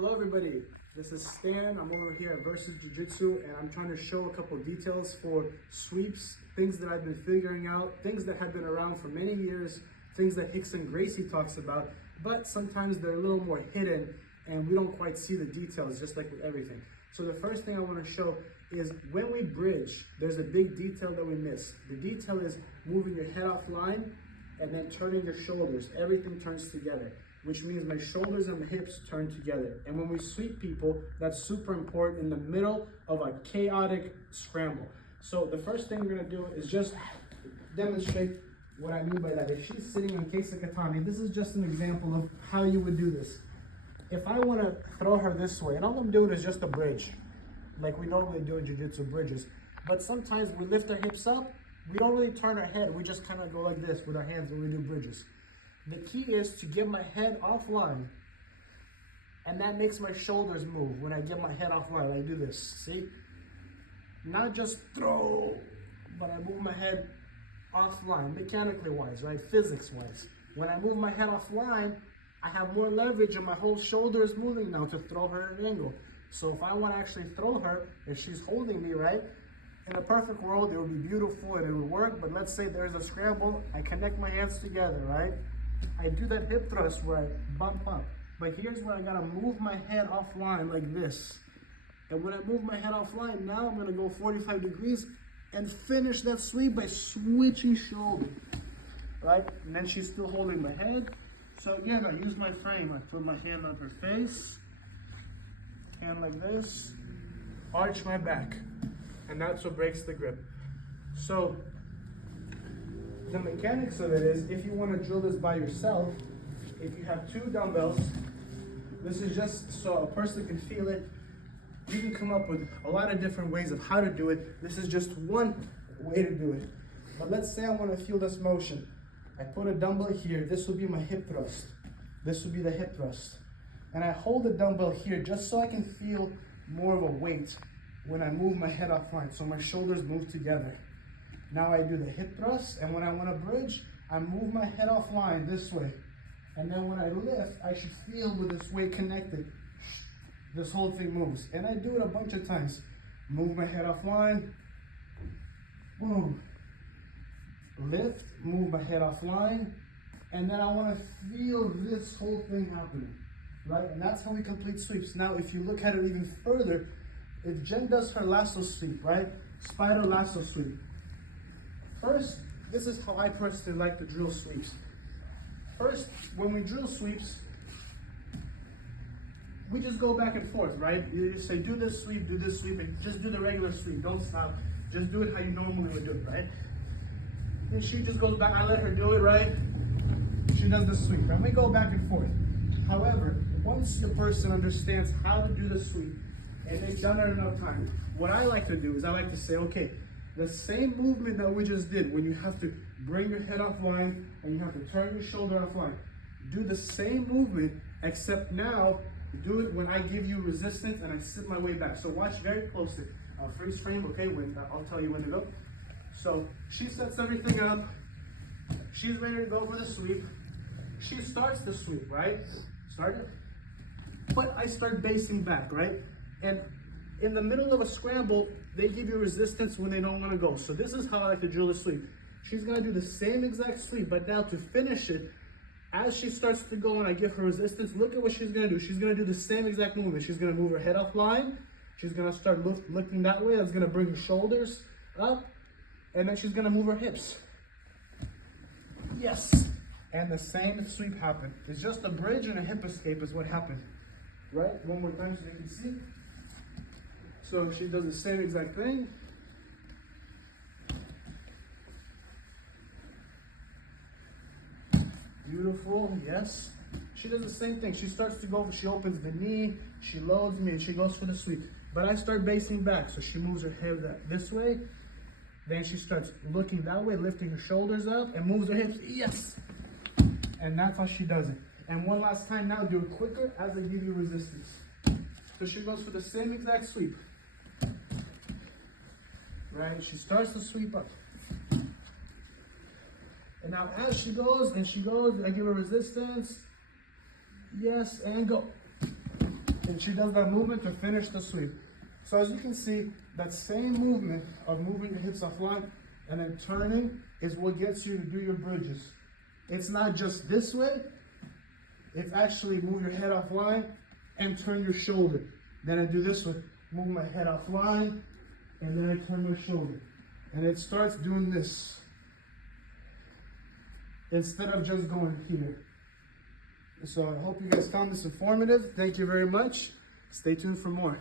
Hello everybody, this is Stan. I'm over here at Versus Jiu-Jitsu and I'm trying to show a couple details for sweeps, things that I've been figuring out, things that have been around for many years, things that Rickson Gracie talks about, but sometimes they're a little more hidden and we don't quite see the details, just like with everything. So the first thing I want to show is when we bridge, there's a big detail that we miss. The detail is moving your head offline and then turning your shoulders. Everything turns together, which means my shoulders and my hips turn together. And when we sweep people, that's super important in the middle of a chaotic scramble. So the first thing we're gonna do is just demonstrate what I mean by that. If she's sitting on case of katami, this is just an example of how you would do this. If I wanna throw her this way, and all I'm doing is just a bridge, like we normally do in jiu-jitsu bridges, but sometimes we lift our hips up, we don't really turn our head, we just kind of go like this with our hands when we do bridges. The key is to get my head offline, and that makes my shoulders move. When I get my head offline, I do this, see? Not just throw, but I move my head offline, mechanically wise, right? Physics wise. When I move my head offline, I have more leverage and my whole shoulder is moving now to throw her at an angle. So if I want to actually throw her, if she's holding me, right? In a perfect world, it would be beautiful and it would work, but let's say there's a scramble, I connect my hands together, right? I do that hip thrust where I bump up, but here's where I gotta move my head offline like this. And when I move my head offline, now I'm gonna go 45 degrees and finish that sweep by switching shoulder, right? And then she's still holding my head. So again, I use my frame. I put my hand on her face, hand like this, arch my back, and that's what breaks the grip. So the mechanics of it is, if you want to drill this by yourself, if you have 2 dumbbells, this is just so a person can feel it. You can come up with a lot of different ways of how to do it. This is just one way to do it. But let's say I want to feel this motion. I put a dumbbell here. This will be my hip thrust. This will be the hip thrust. And I hold the dumbbell here just so I can feel more of a weight when I move my head offline, so my shoulders move together. Now I do the hip thrust, and when I want to bridge, I move my head offline this way. And then when I lift, I should feel with this weight connected, this whole thing moves. And I do it a bunch of times. Move my head offline, boom. Lift, move my head offline, and then I want to feel this whole thing happening, right? And that's how we complete sweeps. Now, if you look at it even further, if Jen does her lasso sweep, right? Spider lasso sweep. First, this is how I personally like to drill sweeps. First, when we drill sweeps, we just go back and forth, right? You just say, do this sweep, and just do the regular sweep. Don't stop. Just do it how you normally would do it, right? And she just goes back. I let her do it, right? She does the sweep, and we go back and forth. However, once the person understands how to do the sweep, and they've done it enough time, what I like to do is I like to say, okay, the same movement that we just did, when you have to bring your head offline and you have to turn your shoulder offline, do the same movement, except now do it when I give you resistance and I sit my way back. So watch very closely. I'll freeze frame, okay? I'll tell you when to go. So she sets everything up. She's ready to go for the sweep. She starts the sweep, right? Start it. But I start basing back, right? And in the middle of a scramble, they give you resistance when they don't want to go. So this is how I like to drill the sweep. She's going to do the same exact sweep, but now to finish it, as she starts to go and I give her resistance, look at what she's going to do. She's going to do the same exact movement. She's going to move her head offline. She's going to start looking that way. That's going to bring her shoulders up. And then she's going to move her hips. Yes. And the same sweep happened. It's just a bridge and a hip escape is what happened. Right? One more time so you can see. So she does the same exact thing. Beautiful, yes. She does the same thing. She starts to go, she opens the knee, she loads me, and she goes for the sweep. But I start basing back, so she moves her head this way. Then she starts looking that way, lifting her shoulders up, and moves her hips, yes! And that's how she does it. And one last time now, do it quicker as I give you resistance. So she goes for the same exact sweep. Right, she starts to sweep up. And now as she goes, I give her resistance. Yes, and go. And she does that movement to finish the sweep. So as you can see, that same movement of moving your hips offline and then turning is what gets you to do your bridges. It's not just this way, it's actually move your head offline and turn your shoulder. Then I do this one, move my head offline, and then I turn my shoulder. And it starts doing this, instead of just going here. So I hope you guys found this informative. Thank you very much. Stay tuned for more.